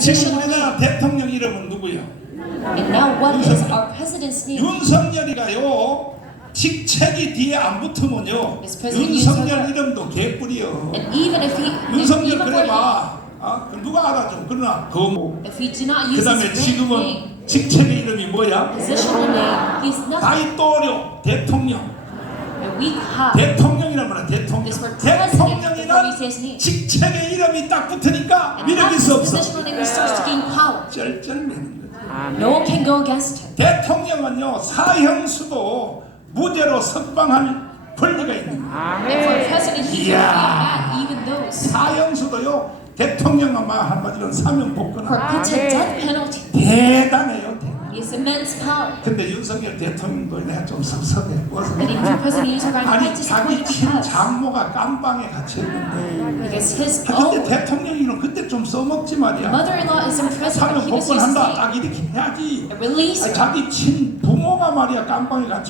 지금 우리나라 대통령 이름은 누구요? And now what is our president's name? 윤석열이가요. 직책이 뒤에 안 붙으면요. Is President 윤석열 윤석열. 이름도 개뿔이요. And even if he, if 윤석열 even 그래 for him, 봐. 아, 그 누가 알아줘. 그러나 그뭐 if he do not use 그다음에 his 지금은 직책의 이름이 뭐야? positional name, he's nothing. 다이또려 대통령. And we have 대통령이란 말이야 대통령. this word president before we 대통령이란 say his name. 직책의 이름이 딱 붙으니까 And his 없어. 쩔쩔매는 거야. No one can go against him. 대통령은요 사형수도 무죄로 석방할 권리가 있는 거야. And for a president, he can Yeah. be even those 사형수도요 대통령만 한마디로 사면 penalty. 대단해요. has immense power. 근데 윤석열 대통령도 내가 좀 섭섭해. 아니 자기 친 because, 장모가 깜방에 갇혔는데 because his 아, 근데 own 대통령 이름 그때 좀 써먹지 말이야. To 복권한다 딱 이렇게 해야지. 자기 친 부모가 말이야 깜방에 갇혔.